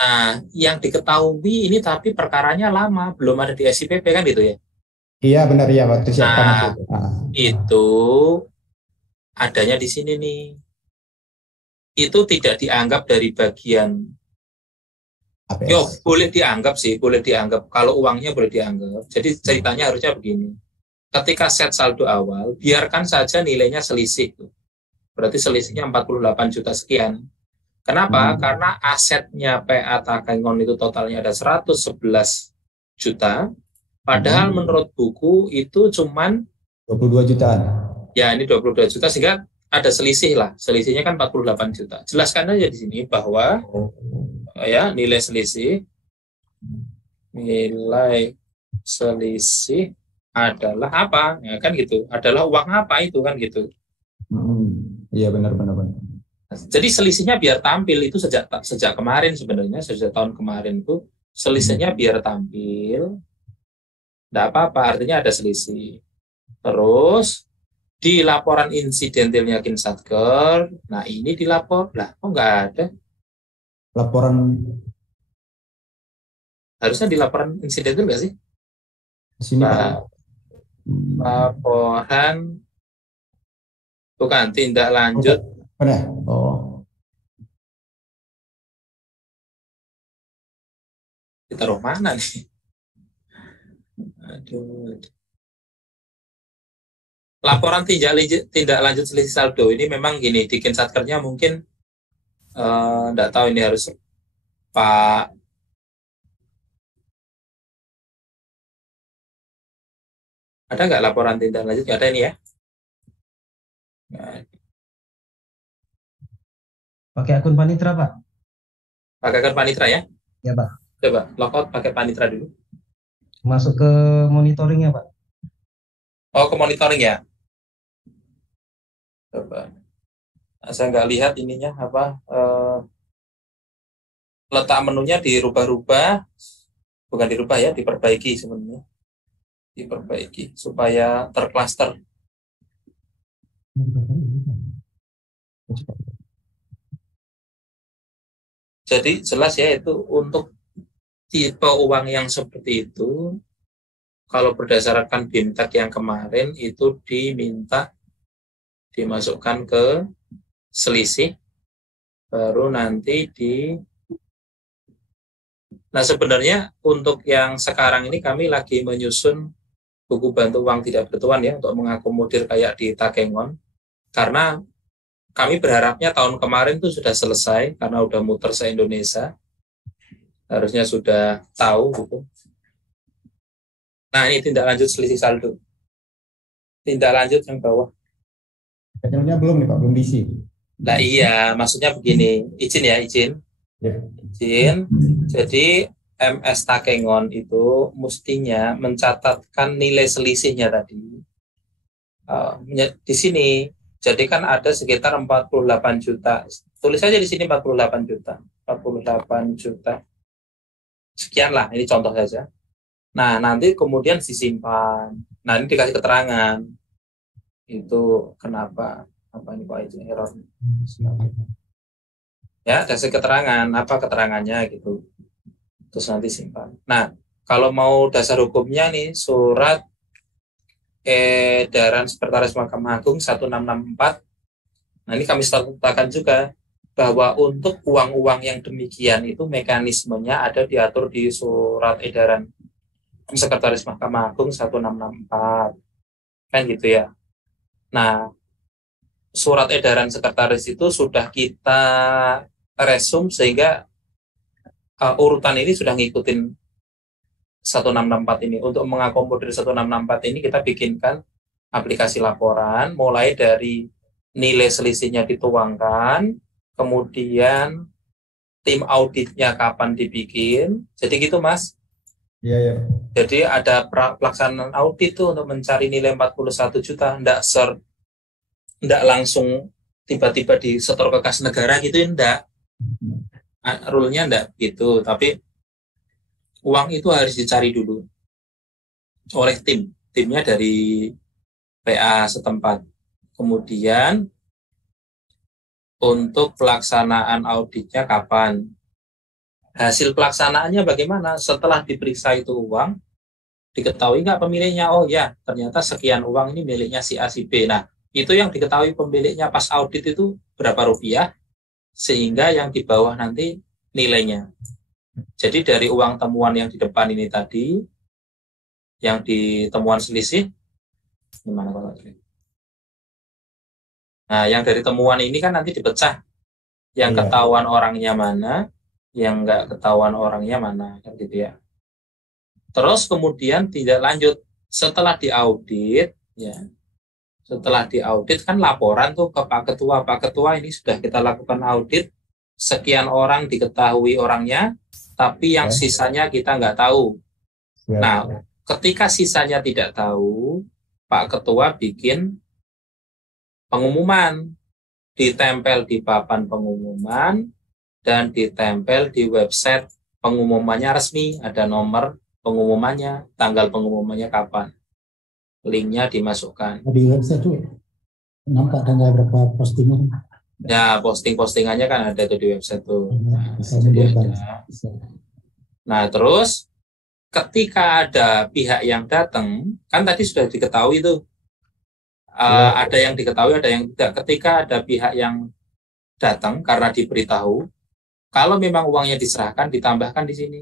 Nah, yang diketahui ini tapi perkaranya lama, belum ada di SIPP kan gitu ya? Iya benar ya waktu siapkan itu adanya di sini nih. Itu tidak dianggap dari bagian boleh dianggap sih, boleh dianggap. Kalau uangnya boleh dianggap. Jadi ceritanya harusnya begini. Ketika set saldo awal, biarkan saja nilainya selisih. Berarti selisihnya 48 juta sekian. Kenapa? Karena asetnya PA Takengon itu totalnya ada 111 juta. Padahal menurut buku itu cuman 22 jutaan. Ya, ini 22 juta sehingga ada selisih lah. Selisihnya kan 48 juta. Jelaskan aja di sini bahwa ya nilai selisih adalah apa? Ya kan gitu. Adalah uang apa itu kan gitu. Iya benar. Jadi selisihnya biar tampil itu sejak kemarin sebenarnya, sejak tahun kemarin itu Selisihnya biar tampil, tidak apa-apa, artinya ada selisih. Terus di laporan insidentilnya Kinsatker, nah ini dilapor, lah kok nggak ada? Laporan Harusnya di laporan insidentil nggak sih? di sini Pak. Laporan, bukan, tindak lanjut. Benar. Oh. Ditaruh mana nih? Aduh. Laporan tindak lanjut selisih saldo ini memang gini, di Kinsatkernya mungkin enggak tahu ini harus Pak ada nggak laporan tindak lanjut? Nggak ada ini ya? Pakai akun Panitra, Pak. Pakai akun Panitra ya? Ya, Pak. Coba logout pakai Panitra dulu. Masuk ke monitoringnya, Pak. Oh, ke monitoring ya? Coba. Nah, saya nggak lihat ininya apa. Letak menunya dirubah-rubah, bukan dirubah ya, diperbaiki sebenarnya. Diperbaiki supaya terklaster. Jadi jelas ya, itu untuk tipe uang yang seperti itu, kalau berdasarkan BIMTEK yang kemarin itu diminta dimasukkan ke selisih, baru nanti Nah sebenarnya untuk yang sekarang ini kami lagi menyusun buku bantu uang tidak bertuan ya, untuk mengakomodir kayak di Takengon, karena kami berharapnya tahun kemarin itu sudah selesai karena udah muter se-Indonesia, harusnya sudah tahu gitu. Nah ini tindak lanjut selisih saldo, tindak lanjut yang bawah. Kayaknya belum nih Pak, belum diisi. Nah iya, maksudnya begini, izin ya, izin. Ya. Izin. Jadi MS Takengon itu mestinya mencatatkan nilai selisihnya tadi di sini. Jadi kan ada sekitar 48 juta. Tulis aja di sini 48 juta. 48 juta. Sekian lah, ini contoh saja. Nah, nanti kemudian disimpan. Nah, ini dikasih keterangan. Itu kenapa? Apa ini Pak itu error? Ya, kasih keterangan. Apa keterangannya gitu. Terus nanti simpan. Nah, kalau mau dasar hukumnya nih, surat edaran Sekretaris Mahkamah Agung 1664. Nah, ini kami sertakan juga bahwa untuk uang-uang yang demikian itu mekanismenya ada diatur di surat edaran Sekretaris Mahkamah Agung 1664. Kan gitu ya. Nah, surat edaran sekretaris itu sudah kita resum sehingga urutan ini sudah ngikutin 1664 ini. Untuk mengakomodir 1664 ini kita bikinkan aplikasi laporan mulai dari nilai selisihnya dituangkan, kemudian tim auditnya kapan dibikin. Jadi gitu Mas. Iya, ya. Jadi ada pelaksanaan audit tuh untuk mencari nilai 41 juta, enggak langsung tiba-tiba disetor ke kas negara gitu, enggak. Rule-nya enggak gitu, tapi uang itu harus dicari dulu oleh timnya dari PA setempat. Kemudian untuk pelaksanaan auditnya kapan? Hasil pelaksanaannya bagaimana? Setelah diperiksa itu uang, diketahui nggak pemiliknya? Oh ya, ternyata sekian uang ini miliknya si A si B. Nah, itu yang diketahui pemiliknya pas audit itu berapa rupiah, sehingga yang di bawah nanti nilainya. Jadi dari uang temuan yang di depan ini tadi, yang di temuan selisih, gimana kalau ini? Nah, yang dari temuan ini kan nanti dipecah, yang ketahuan orangnya mana, yang nggak ketahuan orangnya mana, kan gitu ya. Terus kemudian tidak lanjut setelah diaudit, ya. Setelah diaudit kan laporan tuh ke Pak Ketua. Pak Ketua, ini sudah kita lakukan audit, sekian orang diketahui orangnya, tapi yang sisanya kita nggak tahu. Nah, ketika sisanya tidak tahu, Pak Ketua bikin pengumuman, ditempel di papan pengumuman dan ditempel di website pengumumannya resmi, ada nomor pengumumannya, tanggal pengumumannya kapan. Linknya dimasukkan. Di website tuh nampak tanggal berapa postingan. Ya, postingannya kan ada tuh di website tuh. Nah, terus ketika ada pihak yang datang, kan tadi sudah diketahui tuh. Ada yang diketahui, ada yang tidak. Ketika ada pihak yang datang karena diberitahu, kalau memang uangnya diserahkan, ditambahkan di sini.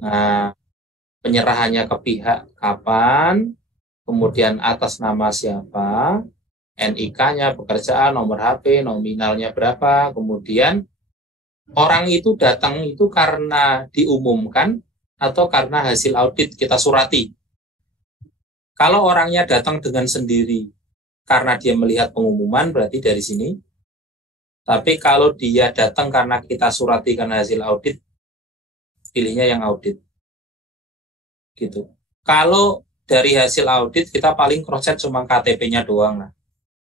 Nah, penyerahannya ke pihak kapan, kemudian atas nama siapa, NIK-nya, pekerjaan, nomor HP, nominalnya berapa, kemudian orang itu datang itu karena diumumkan atau karena hasil audit kita surati. Kalau orangnya datang dengan sendiri karena dia melihat pengumuman, berarti dari sini. Tapi kalau dia datang karena kita surati karena hasil audit, pilihnya yang audit. Gitu. Kalau dari hasil audit kita paling cross-check cuma KTP-nya doang lah.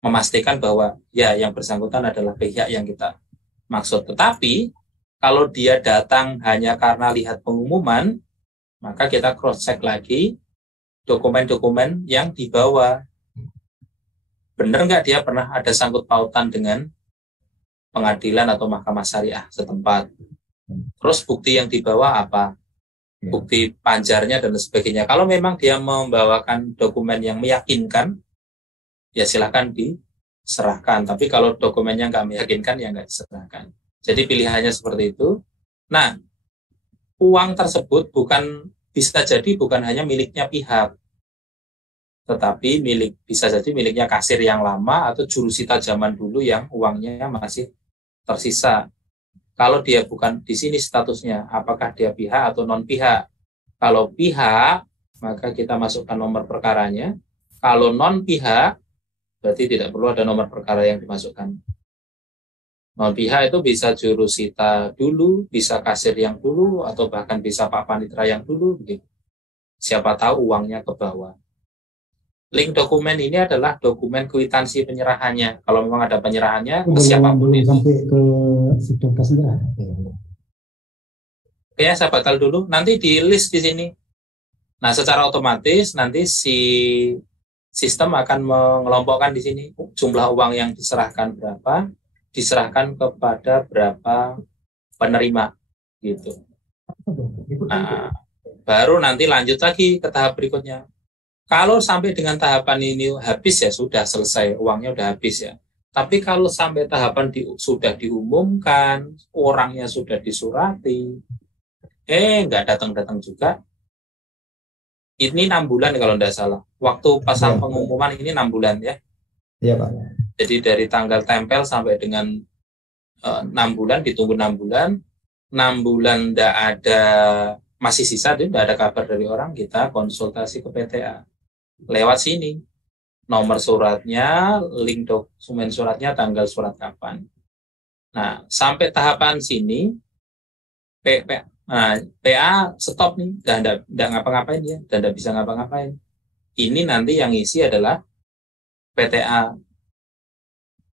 Memastikan bahwa ya yang bersangkutan adalah pihak yang kita maksud. Tetapi kalau dia datang hanya karena lihat pengumuman, maka kita cross-check lagi dokumen-dokumen yang dibawa. Benar nggak dia pernah ada sangkut pautan dengan pengadilan atau mahkamah syariah setempat. Terus bukti yang dibawa apa? Bukti panjarnya dan sebagainya. Kalau memang dia membawakan dokumen yang meyakinkan, ya silakan diserahkan. Tapi kalau dokumennya nggak meyakinkan, ya nggak diserahkan. Jadi pilihannya seperti itu. Nah, uang tersebut bisa jadi bukan hanya miliknya pihak, tetapi bisa jadi miliknya kasir yang lama atau jurusita zaman dulu yang uangnya masih tersisa. Kalau dia bukan di sini statusnya, apakah dia pihak atau non-pihak? Kalau pihak, maka kita masukkan nomor perkaranya. Kalau non-pihak, berarti tidak perlu ada nomor perkara yang dimasukkan. Non-pihak itu bisa jurusita dulu, bisa kasir yang dulu, atau bahkan bisa Pak Panitra yang dulu. Begitu. Siapa tahu uangnya ke bawah. Link dokumen ini adalah dokumen kwitansi penyerahannya. Kalau memang ada penyerahannya, siapapun itu. Sampai ke sektor kas negara. Oke, saya batal dulu. Nanti di list di sini. Nah, secara otomatis nanti si sistem akan mengelompokkan di sini jumlah uang yang diserahkan berapa, diserahkan kepada berapa penerima, gitu. Nah, baru nanti lanjut lagi ke tahap berikutnya. Kalau sampai dengan tahapan ini habis ya sudah selesai, uangnya udah habis ya. Tapi kalau sampai tahapan sudah diumumkan, orangnya sudah disurati, nggak datang-datang juga. Ini 6 bulan kalau tidak salah. Waktu pasal pengumuman ini 6 bulan ya. Iya Pak. Jadi dari tanggal tempel sampai dengan 6 bulan, ditunggu 6 bulan. 6 bulan tidak ada, masih sisa, tidak ada kabar dari orang, kita konsultasi ke PTA. Lewat sini, nomor suratnya, link dokumen suratnya, tanggal surat kapan. Nah, sampai tahapan sini, PA stop nih, dan tidak ngapa-ngapain ya, dan tidak bisa ngapa-ngapain. Ini nanti yang isi adalah PTA.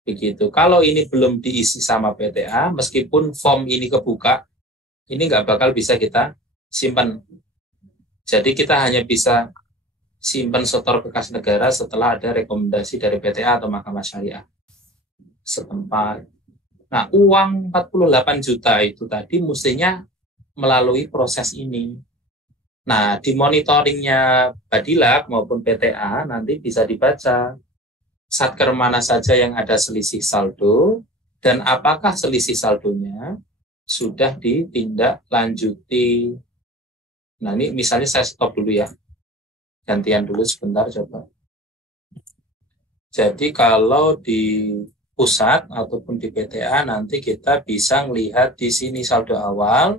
Begitu. Kalau ini belum diisi sama PTA, meskipun form ini kebuka, ini nggak bakal bisa kita simpan. Jadi kita hanya bisa simpan setor bekas negara setelah ada rekomendasi dari PTA atau Mahkamah Syariah setempat. Nah, uang 48 juta itu tadi mestinya melalui proses ini. Nah, di monitoringnya Badilak maupun PTA nanti bisa dibaca satker mana saja yang ada selisih saldo dan apakah selisih saldonya sudah ditindaklanjuti. Nah, ini misalnya saya stop dulu ya. Gantian dulu sebentar coba. Jadi kalau di pusat ataupun di PTA nanti kita bisa melihat di sini saldo awal,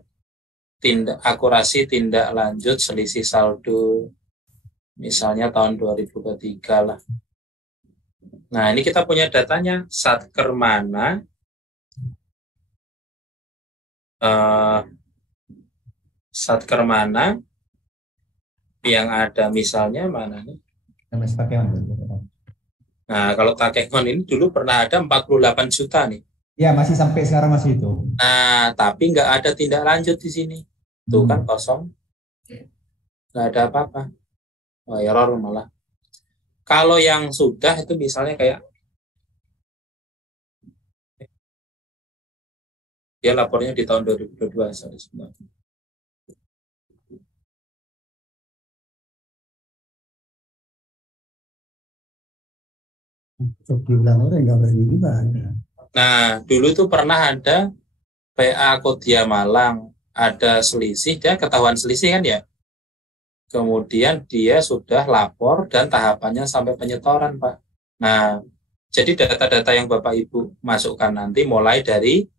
akurasi tindak lanjut selisih saldo, misalnya tahun 2023 lah. Nah, ini kita punya datanya, satker mana, yang ada misalnya mana nih? Nah, kalau Takekon ini dulu pernah ada 48 juta nih. Ya, masih sampai sekarang masih itu. Nah, tapi nggak ada tindak lanjut di sini. Tuh kan kosong. Nggak ada apa-apa. Oh, error malah. Kalau yang sudah itu misalnya kayak dia lapornya di tahun 2022. Nah, dulu itu pernah ada PA Kodia Malang, ada selisih, dia ketahuan selisih kan ya. Kemudian dia sudah lapor dan tahapannya sampai penyetoran, Pak. Nah, jadi data-data yang Bapak Ibu masukkan nanti mulai dari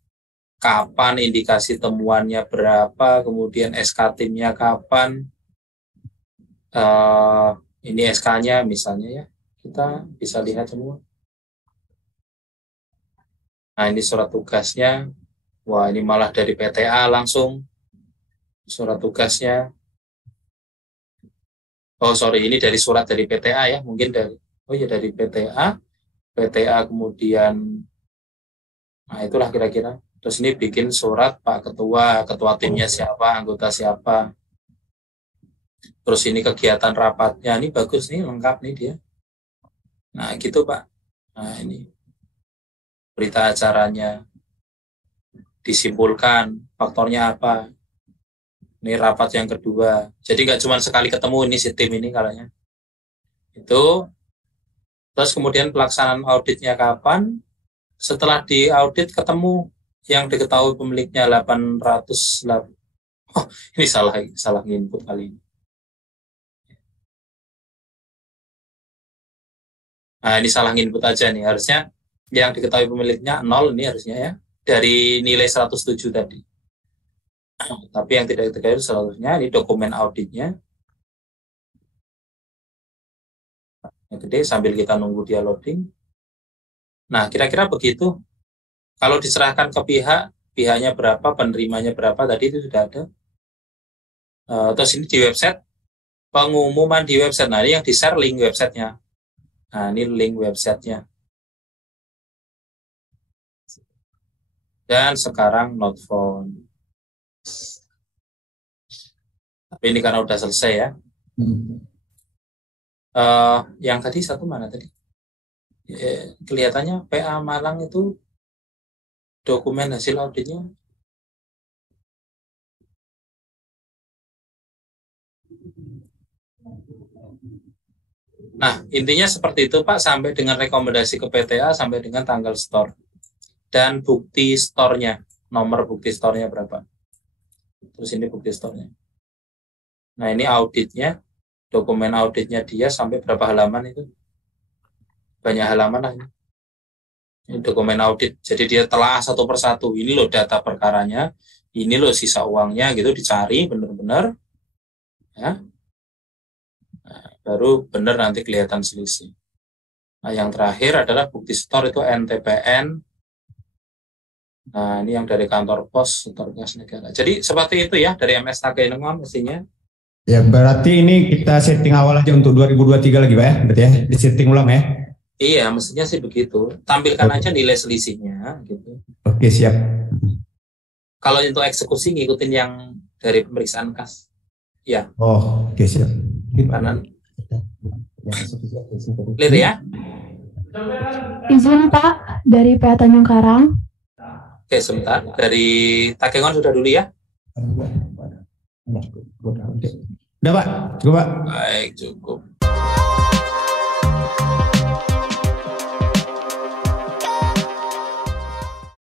kapan indikasi temuannya berapa, kemudian SK timnya kapan, ini SK-nya misalnya ya, kita bisa lihat semua. Nah, ini surat tugasnya. Wah, ini malah dari PTA langsung. Surat tugasnya. Oh, sorry, ini dari surat dari PTA ya. Mungkin dari, oh ya dari PTA. PTA kemudian, nah itulah kira-kira. Terus ini bikin surat Pak Ketua, ketua timnya siapa, anggota siapa. Terus ini kegiatan rapatnya. Ini bagus nih, lengkap nih dia. Nah, gitu Pak. Nah, ini berita acaranya, disimpulkan faktornya apa. Ini rapat yang kedua. Jadi nggak cuma sekali ketemu ini si tim ini kalanya. Itu. Terus kemudian pelaksanaan auditnya kapan? Setelah diaudit ketemu yang diketahui pemiliknya 800. Oh, ini salah input kali ini. Nah, ini salah input aja nih. Harusnya yang diketahui pemiliknya 0 ini harusnya ya. Dari nilai 107 tadi. Tapi yang tidak diketahui seharusnya ini dokumen auditnya. Yang gede sambil kita nunggu dia loading. Nah, kira-kira begitu. Kalau diserahkan ke pihaknya berapa, penerimanya berapa, tadi itu sudah ada. Terus ini di website, pengumuman di website. Nah, ini yang di-share link websitenya. Nah, ini link websitenya. Dan sekarang not found. Tapi ini karena udah selesai ya. Yang tadi satu mana tadi? Kelihatannya PA Malang itu dokumen hasil auditnya. Nah, intinya seperti itu Pak, sampai dengan rekomendasi ke PTA, sampai dengan tanggal store. Dan bukti store-nya, nomor bukti store-nya berapa. Terus ini bukti store-nya. Nah, ini auditnya, dokumen auditnya dia sampai berapa halaman itu. Banyak halaman lah ini. Ini dokumen audit, jadi dia telah satu persatu. Ini loh data perkaranya, ini loh sisa uangnya gitu, dicari benar-benar. Ya. Nah, baru benar nanti kelihatan selisih. Nah, yang terakhir adalah bukti store itu NTPN. Nah, ini yang dari kantor pos, kantor gas negara. Jadi seperti itu ya dari MS Takengon mestinya. Ya, berarti ini kita setting awal aja untuk 2023 lagi Pak ya, berarti ya, di setting ulang ya. Iya, mestinya sih begitu. Tampilkan aja nilai selisihnya gitu. Oke, siap. Kalau untuk eksekusi ngikutin yang dari pemeriksaan kas. Ya. Oh, oke, siap. Kanan. Clear ya? Izin Pak, dari PA Tanjung Karang. Oke, sebentar. Dari Takengon sudah dulu ya? Udah Pak, cukup Pak. Baik, cukup.